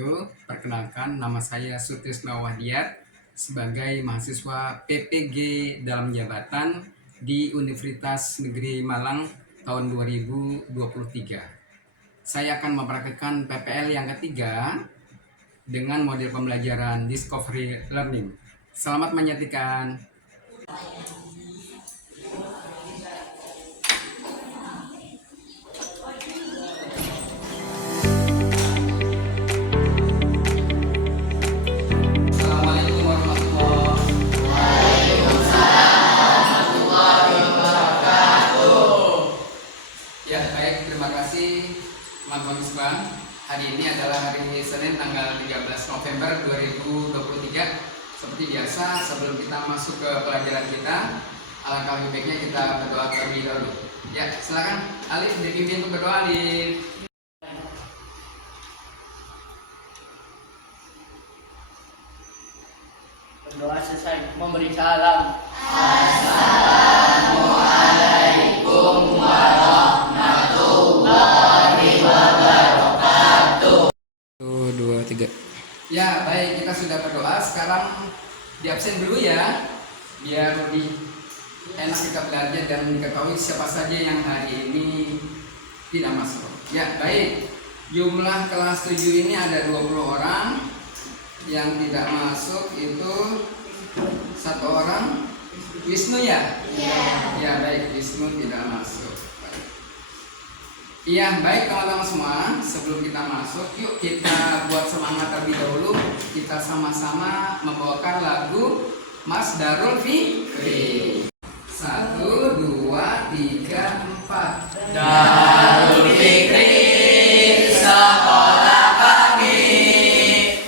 wabarakatuh. Perkenalkan, nama saya Sutisna Wahdiat sebagai mahasiswa PPG dalam jabatan di Universitas Negeri Malang tahun 2023. Saya akan mempraktikkan PPL yang ketiga dengan model pembelajaran Discovery Learning. Selamat menyaksikan. Teman-teman sekalian, hari ini adalah hari Senin tanggal 13 November 2023. Seperti biasa, sebelum kita masuk ke pelajaran kita, alangkah lebih baiknya kita berdoa terlebih dahulu. Ya, silakan Alif dipimpin untuk berdoa, Alif. Berdoa selesai memberi salam. Assalamualaikum warahmatullahi wabarakatuh. 1, 2, 3. Ya, baik, kita sudah berdoa. Sekarang di absen dulu ya, biar lebih enak kita belajar dan diketahui siapa saja yang hari ini tidak masuk. Ya, baik. Jumlah kelas 7 ini ada 20 orang. Yang tidak masuk itu 1 orang. Wisnu ya? Iya. Ya, baik, Wisnu tidak masuk. Iya, baik teman-teman semua. Sebelum kita masuk, yuk kita buat semangat terlebih dahulu. Kita sama-sama membawakan lagu Mas Darul Fikri. 1, 2, 3, 4. Darul Fikri sekolah kami,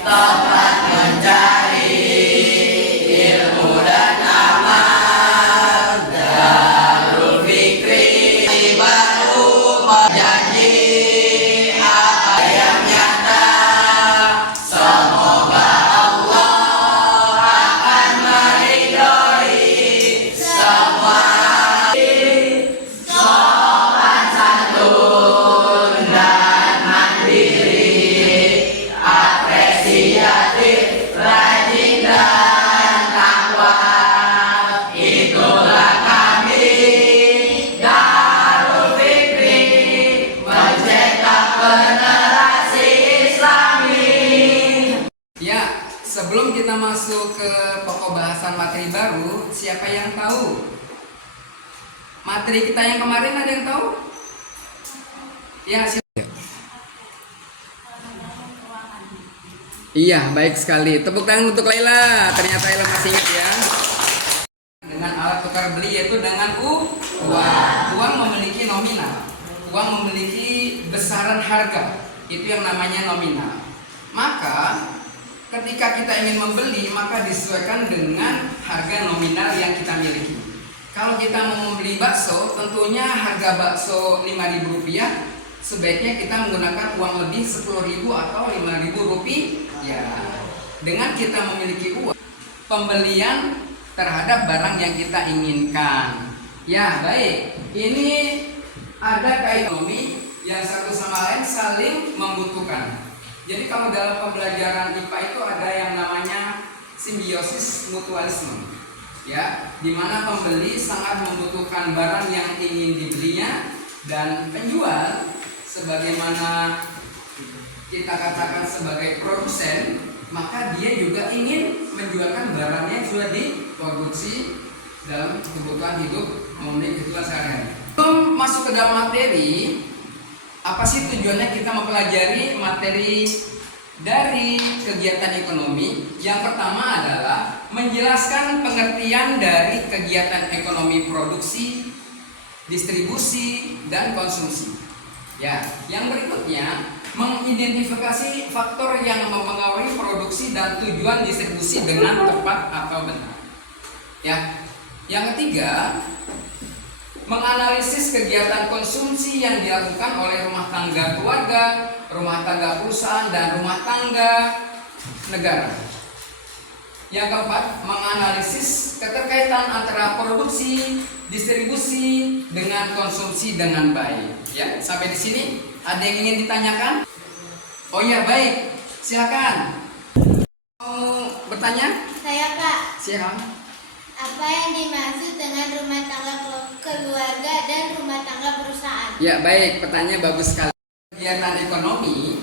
tempat mencari ilmu dan amal. Darul Fikri baru berjanji apa yang nyata. Semoga Allah akan meridhoi semua. Sopan santun dan mandiri, apresiatif, rajin dan takwa. Itulah kami, Darul Fikri, mencetak generasi Islami. Ya, sebelum kita masuk ke pokok bahasan materi baru, siapa yang tahu? Materi kita yang kemarin ada yang tahu? Ya, iya, baik sekali. Tepuk tangan untuk Laila. Ternyata Laila masih ingat ya. Dengan alat tukar beli yaitu dengan uang. Uang memiliki nominal. Uang memiliki besaran harga. Itu yang namanya nominal. Maka ketika kita ingin membeli, maka disesuaikan dengan harga nominal yang kita miliki. Kalau kita mau membeli bakso, tentunya harga bakso Rp5.000, sebaiknya kita menggunakan uang lebih Rp10.000 atau Rp5.000. Ya, dengan kita memiliki uang, pembelian terhadap barang yang kita inginkan. Ya, baik. Ini ada kaitan ekonomi yang satu sama lain saling membutuhkan. Jadi kalau dalam pembelajaran IPA itu ada yang namanya simbiosis mutualisme. Ya, di mana pembeli sangat membutuhkan barang yang ingin dibelinya dan penjual sebagaimana kita katakan sebagai produsen, maka dia juga ingin menjualkan barangnya yang sudah diproduksi dalam kebutuhan hidup memenuhi kebutuhan sehari-hari. Sebelum masuk ke dalam materi, apa sih tujuannya kita mempelajari materi dari kegiatan ekonomi? Yang pertama adalah menjelaskan pengertian dari kegiatan ekonomi produksi, distribusi, dan konsumsi. Ya, yang berikutnya mengidentifikasi faktor yang mempengaruhi produksi dan tujuan distribusi dengan tepat atau benar. Ya, yang ketiga menganalisis kegiatan konsumsi yang dilakukan oleh rumah tangga keluarga, rumah tangga perusahaan, dan rumah tangga negara. Yang keempat, menganalisis keterkaitan antara produksi, distribusi dengan konsumsi dengan baik. Ya, sampai di sini ada yang ingin ditanyakan? Oh ya, baik. Silakan. Mau bertanya? Saya Kak, Silakan. apa yang dimaksud dengan rumah tangga keluarga dan rumah tangga perusahaan? Ya baik, pertanyaan bagus sekali. Kegiatan ekonomi,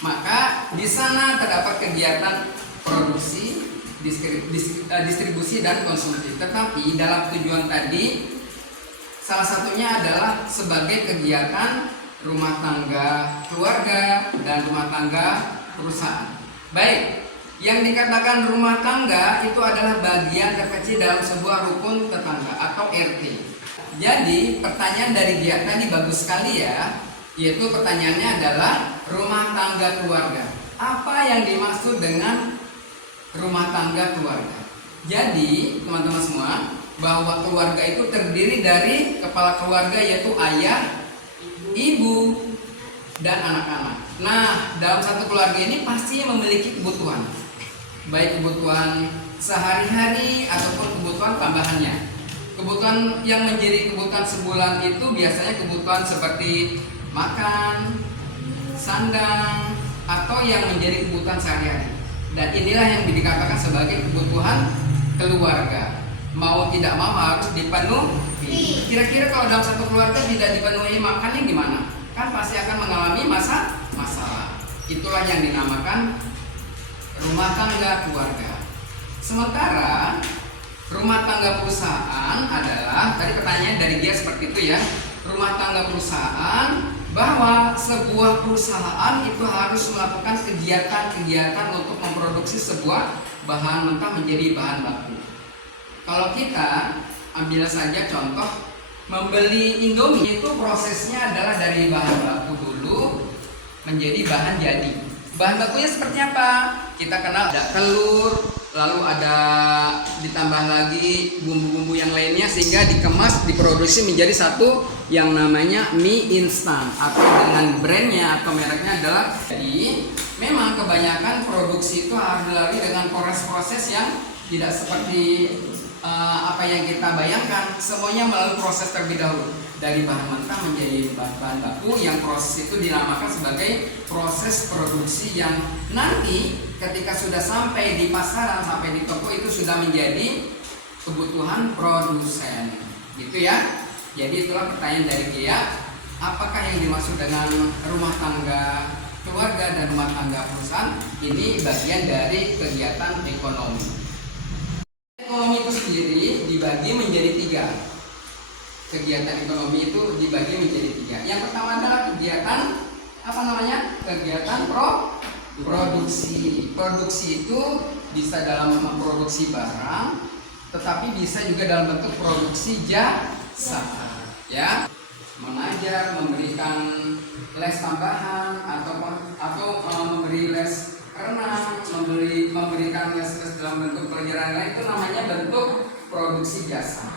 maka di sana terdapat kegiatan produksi, distribusi dan konsumsi. Tetapi dalam tujuan tadi, salah satunya adalah sebagai kegiatan rumah tangga keluarga dan rumah tangga perusahaan. Baik, yang dikatakan rumah tangga itu adalah bagian terkecil dalam sebuah rukun tetangga atau RT. Jadi pertanyaan dari dia tadi bagus sekali ya, yaitu pertanyaannya adalah rumah tangga keluarga. Apa yang dimaksud dengan rumah tangga keluarga? Jadi teman-teman semua, bahwa keluarga itu terdiri dari kepala keluarga yaitu ayah, ibu, dan anak-anak. Nah, dalam satu keluarga ini pasti memiliki kebutuhan, baik kebutuhan sehari-hari ataupun kebutuhan tambahannya. Kebutuhan yang menjadi kebutuhan sebulan itu biasanya kebutuhan seperti makan, sandang, atau yang menjadi kebutuhan sehari-hari. Dan inilah yang dikatakan sebagai kebutuhan keluarga. Mau tidak mau harus dipenuhi. Kira-kira kalau dalam satu keluarga tidak dipenuhi makannya gimana? Kan pasti akan mengalami masalah. Itulah yang dinamakan rumah tangga keluarga. Sementara rumah tangga perusahaan adalah, tadi pertanyaan dari dia seperti itu ya, rumah tangga perusahaan bahwa sebuah perusahaan itu harus melakukan kegiatan-kegiatan untuk memproduksi sebuah bahan mentah menjadi bahan baku. Kalau kita ambil saja contoh membeli Indomie, itu prosesnya adalah dari bahan baku dulu menjadi bahan jadi. Bahan bakunya seperti apa? Kita kenal ada telur, lalu ada ditambah lagi bumbu-bumbu yang lainnya sehingga dikemas, diproduksi menjadi satu yang namanya mie instan atau dengan brandnya atau mereknya adalah. Jadi memang kebanyakan produksi itu harus dilalui dengan proses-proses yang tidak seperti apa yang kita bayangkan. Semuanya melalui proses terlebih dahulu, dari bahan mentah menjadi bahan baku, yang proses itu dinamakan sebagai proses produksi, yang nanti ketika sudah sampai di pasaran, sampai di toko itu sudah menjadi kebutuhan produsen, gitu ya. Jadi itulah pertanyaan dari dia, apakah yang dimaksud dengan rumah tangga keluarga dan rumah tangga perusahaan? Ini bagian dari kegiatan ekonomi. Ekonomi itu sendiri dibagi menjadi 3. Kegiatan ekonomi itu dibagi menjadi 3. Yang pertama adalah kegiatan kegiatan produksi. Produksi itu bisa dalam memproduksi barang, tetapi bisa juga dalam bentuk produksi jasa, ya. Mengajar, memberikan les tambahan atau memberi les renang, memberikan les dalam bentuk pelajaran lain, itu namanya bentuk produksi jasa.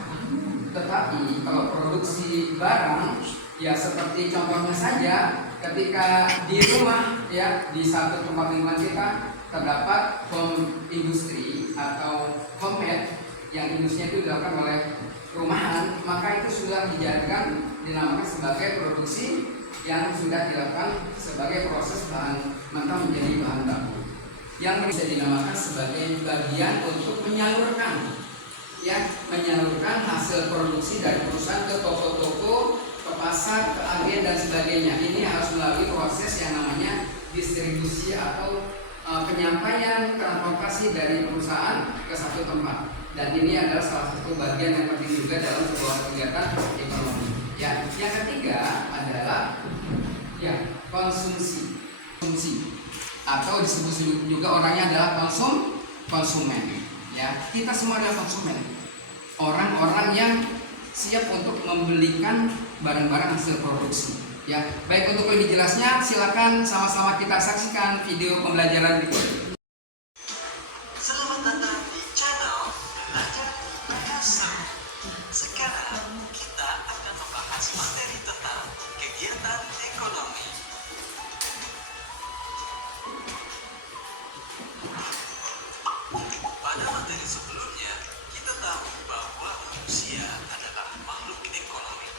Tetapi kalau produksi barang, ya seperti contohnya saja, ketika di rumah ya, di satu tempat lingkungan kita terdapat home industri atau homemade, yang industrinya itu dilakukan oleh rumahan, maka itu sudah dijadikan dinamakan sebagai produksi yang sudah dilakukan sebagai proses bahan mentah menjadi bahan baku, yang bisa dinamakan sebagai bagian untuk menyalurkan hasil produksi dari perusahaan ke toko-toko, ke pasar, ke agen dan sebagainya. Ini harus melalui proses yang namanya distribusi atau penyampaian transportasi dari perusahaan ke satu tempat. Dan ini adalah salah satu bagian yang penting juga dalam sebuah kegiatan ekonomi. Ya, yang ketiga adalah konsumsi atau disebut juga orangnya adalah konsumen. Ya, kita semua adalah konsumen. Orang-orang yang siap untuk membelikan barang-barang hasil produksi. Ya, baik, untuk lebih jelasnya silakan sama-sama kita saksikan video pembelajaran berikut. Selamat datang di channel Belajar Bahasa. Sekarang kita akan membahas materi tentang kegiatan ekonomi. Pada materi sebelumnya, kita tahu bahwa manusia adalah makhluk ekonomi.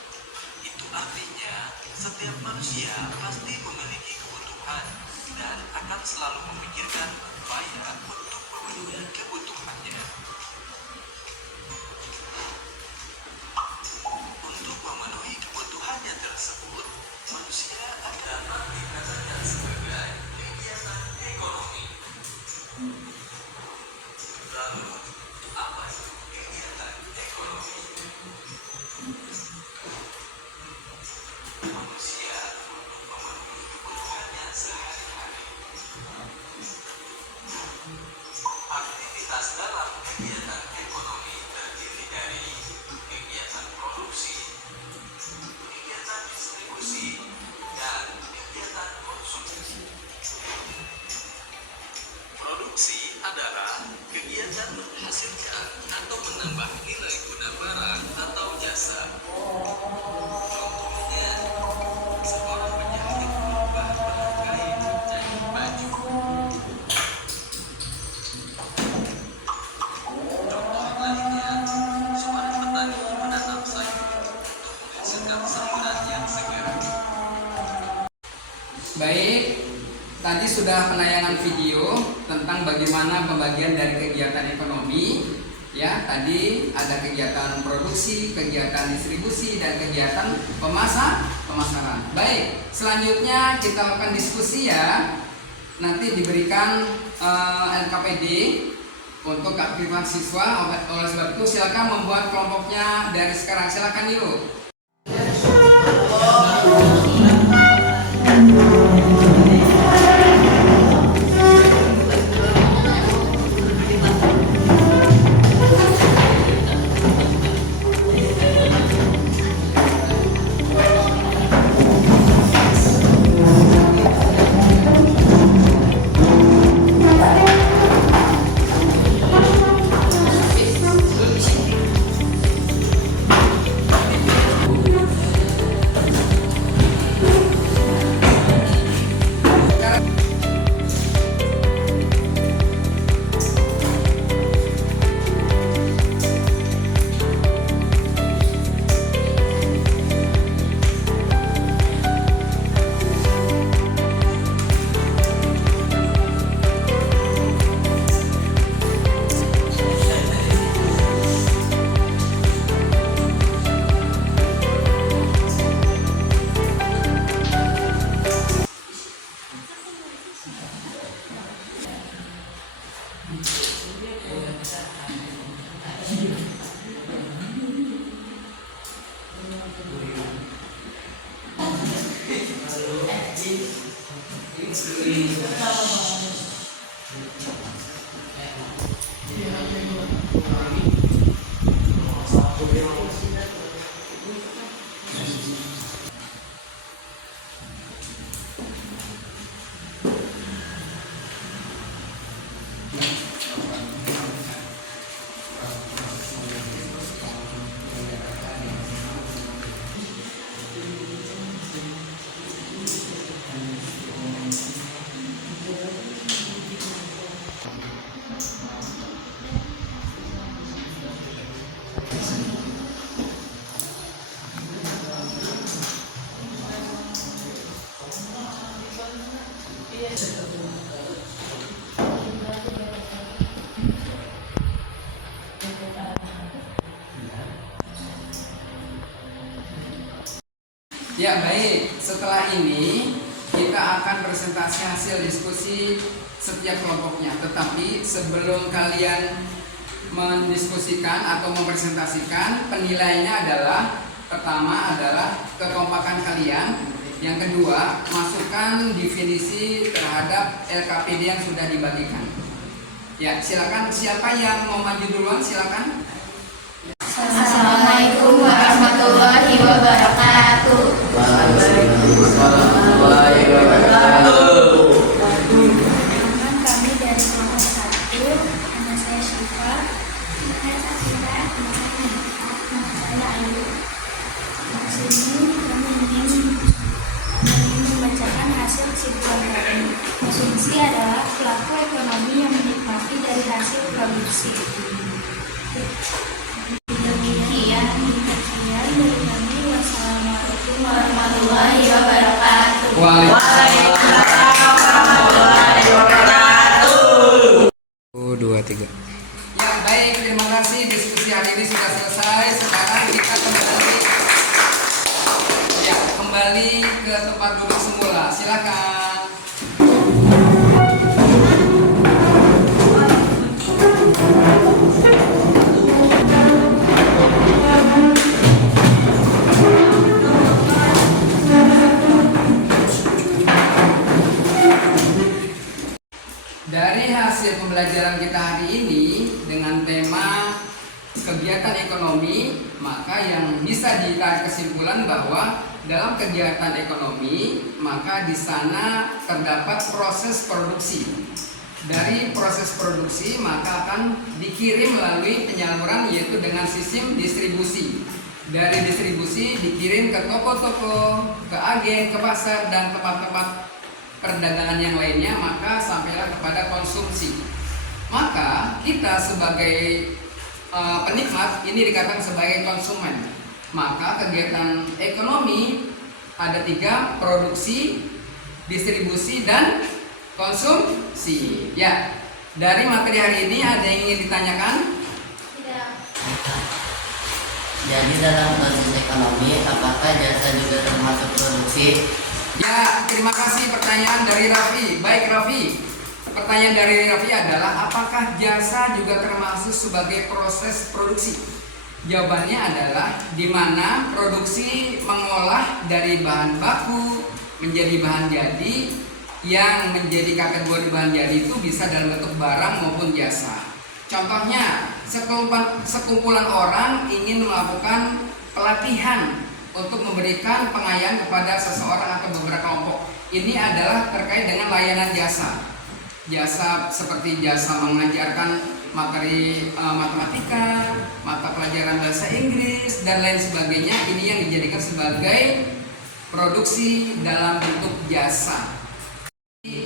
Itu artinya setiap manusia pasti memiliki kebutuhan dan akan selalu memikirkan upaya untuk memenuhi kebutuhannya. Untuk memenuhi kebutuhannya tersebut, manusia akan menggunakannya sebagai kegiatan ekonomi. Lalu, apa itu kegiatan ekonomi? Manusia untuk memenuhi kebutuhannya sehari-hari. Aktivitas dalam kegiatan ekonomi terdiri dari kegiatan produksi, kegiatan distribusi, dan kegiatan konsumsi. Produksi adalah kegiatan menghasilkan atau menambah nilai guna barang atau jasa. Contohnya, seorang penjahit mengubah bahan kain menjadi baju. Contoh lainnya, seorang petani menanam sayur untuk menghasilkan sayuran yang segar. Baik, tadi sudah penayangan video tentang bagaimana pembagian dari kegiatan ekonomi. Ya, tadi ada kegiatan produksi, kegiatan distribusi, dan kegiatan pemasaran. Baik, selanjutnya kita lakukan diskusi ya. Nanti diberikan LKPD untuk keaktifan siswa. Oleh sebab itu silakan membuat kelompoknya dari sekarang. Silakan yuk. Ya baik, setelah ini kita akan presentasi hasil diskusi setiap kelompoknya. Tetapi sebelum kalian mendiskusikan atau mempresentasikan, penilaiannya adalah pertama adalah kekompakan kalian. Yang kedua, masukkan definisi terhadap LKPD yang sudah dibagikan. Ya, silakan siapa yang mau maju duluan, silakan. Assalamualaikum warahmatullahi wabarakatuh. Teman kami dari kelompok 1, nama saya Syifa, nama saya Safira, nama saya Nabila, nama saya Ayu. Di sini kami ingin membacakan hasil kesimpulan kami. Konsumsi adalah pelaku ekonomi yang menikmati dari hasil produksi. Demikian dari kami. Wassalamualaikum warahmatullahi wabarakatuh. Waalaikumsalam. 1, 2, 3. Ya baik, terima kasih, diskusi hari ini sudah selesai. Sekarang kita kembali ke tempat duduk semula. Silakan. Dari hasil pembelajaran kita hari ini dengan tema kegiatan ekonomi, maka yang bisa ditarik kesimpulan bahwa dalam kegiatan ekonomi, maka di sana terdapat proses produksi. Dari proses produksi maka akan dikirim melalui penyaluran, yaitu dengan sistem distribusi. Dari distribusi dikirim ke toko-toko, ke agen, ke pasar, dan tempat-tempat perdagangan yang lainnya, maka sampailah kepada konsumsi. Maka kita sebagai penikmat ini dikatakan sebagai konsumen. Maka kegiatan ekonomi ada 3: produksi, distribusi, dan konsumsi. Ya, dari materi hari ini ada yang ingin ditanyakan? Tidak. Jadi dalam proses ekonomi, apakah jasa juga termasuk produksi? Ya, terima kasih pertanyaan dari Raffi. Baik Raffi, pertanyaan dari Raffi adalah apakah jasa juga termasuk sebagai proses produksi? Jawabannya adalah di mana produksi mengolah dari bahan baku menjadi bahan jadi, yang menjadi kategori bahan jadi itu bisa dalam bentuk barang maupun jasa. Contohnya, sekumpulan orang ingin melakukan pelatihan untuk memberikan pengayaan kepada seseorang atau beberapa kelompok. Ini adalah terkait dengan layanan jasa. Jasa seperti jasa mengajarkan materi matematika, mata pelajaran bahasa Inggris, dan lain sebagainya. Ini yang dijadikan sebagai produksi dalam bentuk jasa.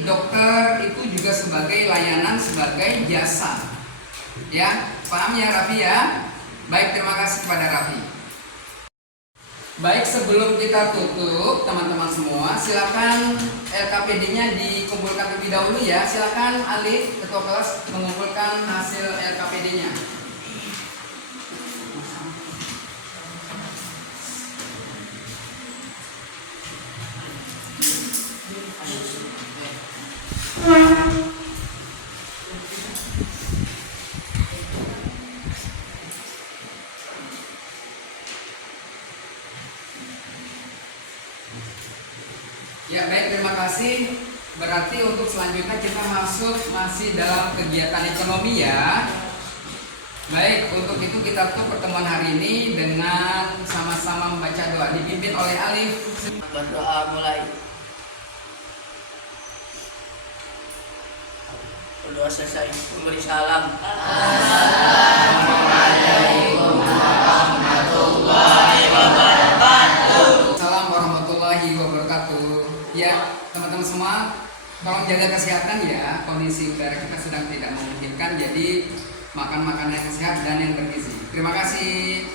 Dokter itu juga sebagai layanan, sebagai jasa. Ya, paham ya Raffi ya? Baik, terima kasih kepada Raffi. Baik, sebelum kita tutup teman-teman semua, silakan LKPD-nya dikumpulkan terlebih dahulu ya. Silakan Alif, ketua kelas, mengumpulkan hasil LKPD-nya. Ya baik, terima kasih. Berarti untuk selanjutnya kita masih dalam kegiatan ekonomi ya. Baik, untuk itu kita tutup pertemuan hari ini dengan sama-sama membaca doa dipimpin oleh Alif. Berdoa mulai. Berdoa selesai, memberi salam. Assalamualaikum warahmatullahi wabarakatuh. Salam warahmatullahi wabarakatuh. Ya, teman-teman semua, tolong jaga kesehatan ya. Kondisi udara kita sedang tidak memungkinkan, jadi makan makanan yang sehat dan yang bergizi. Terima kasih.